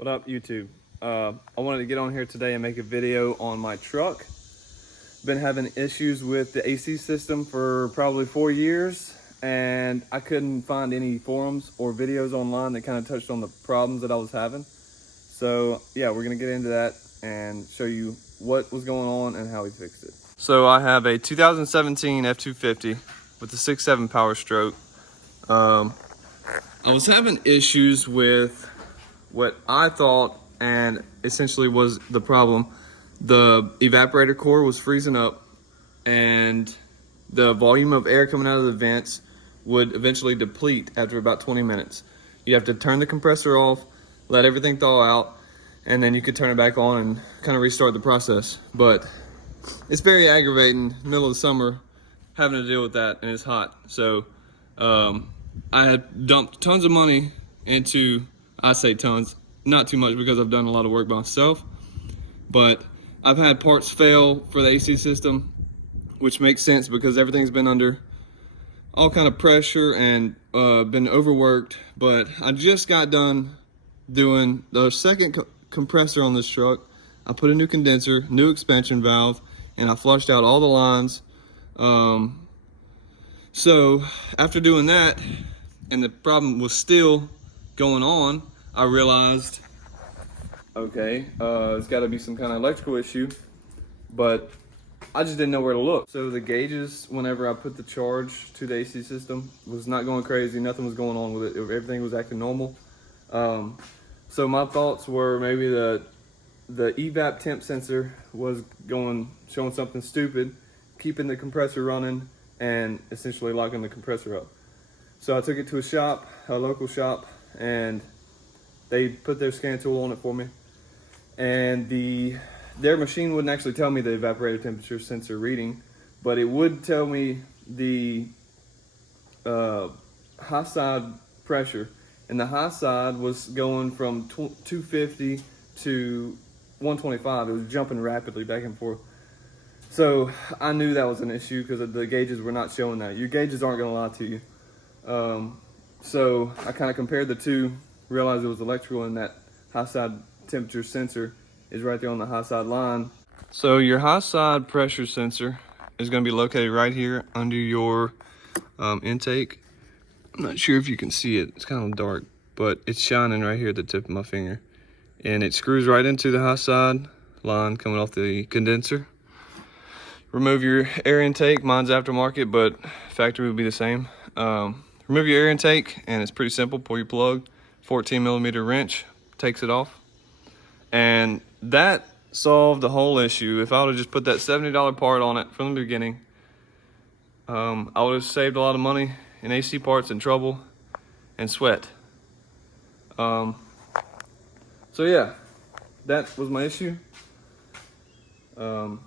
What up, YouTube? I wanted to get on here today and make a video on my truck. Been having issues with the AC system for probably 4 years, and I couldn't find any forums or videos online that kind of touched on the problems that I was having. So yeah, we're gonna get into that and show you what was going on and how we fixed it. So I have a 2017 F250 with a 6.7 power stroke. I was having issues with what I thought and essentially was the problem. The evaporator core was freezing up and the volume of air coming out of the vents would eventually deplete after about 20 minutes. You have to turn the compressor off, let everything thaw out, and then you could turn it back on and kind of restart the process. But it's very aggravating, middle of the summer, having to deal with that, and it's hot. So I had dumped tons of money into, I say tons, not too much because I've done a lot of work by myself, but I've had parts fail for the AC system, which makes sense because everything's been under all kind of pressure and been overworked. But I just got done doing the second compressor on this truck. I put a new condenser, new expansion valve, and I flushed out all the lines. So after doing that, and the problem was still going on, I realized, okay, it's got to be some kind of electrical issue, but I just didn't know where to look. So the gauges, whenever I put the charge to the AC system, was not going crazy. Nothing was going on with it. Everything was acting normal. So my thoughts were maybe the evap temp sensor was showing something stupid, keeping the compressor running and essentially locking the compressor up. So I took it to a shop, a local shop, and they put their scan tool on it for me. And their machine wouldn't actually tell me the evaporator temperature sensor reading, but it would tell me the high side pressure. And the high side was going from 250 to 125. It was jumping rapidly back and forth. So I knew that was an issue because the gauges were not showing that. Your gauges aren't gonna lie to you. So I kind of compared the two, realized it was electrical, and that high side temperature sensor is right there on the high side line. So your high side pressure sensor is going to be located right here under your intake. I'm not sure if you can see it, it's kind of dark, but it's shining right here at the tip of my finger. And it screws right into the high side line coming off the condenser. Remove your air intake, mine's aftermarket, but factory would be the same. Remove your air intake, and it's pretty simple. Pull your plug, 14mm wrench, takes it off. And that solved the whole issue. If I would have just put that $70 part on it from the beginning, I would have saved a lot of money in AC parts and trouble and sweat. So yeah, that was my issue. But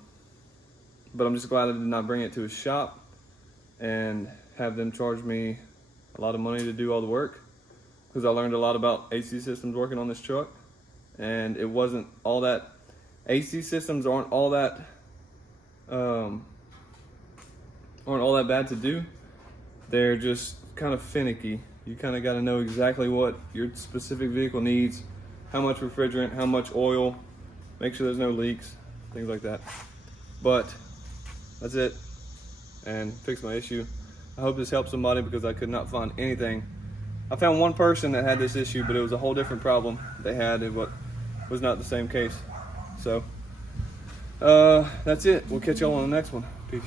I'm just glad I did not bring it to a shop and have them charge me a lot of money to do all the work, because I learned a lot about AC systems working on this truck, and it wasn't all that. AC systems aren't all that bad to do. They're just kind of finicky. You kind of got to know exactly what your specific vehicle needs, how much refrigerant, how much oil, make sure there's no leaks, things like that. But that's it, and fix my issue. I hope this helps somebody because I could not find anything. I found one person that had this issue, but it was a whole different problem they had. It was not the same case. So that's it. We'll catch y'all on the next one. Peace.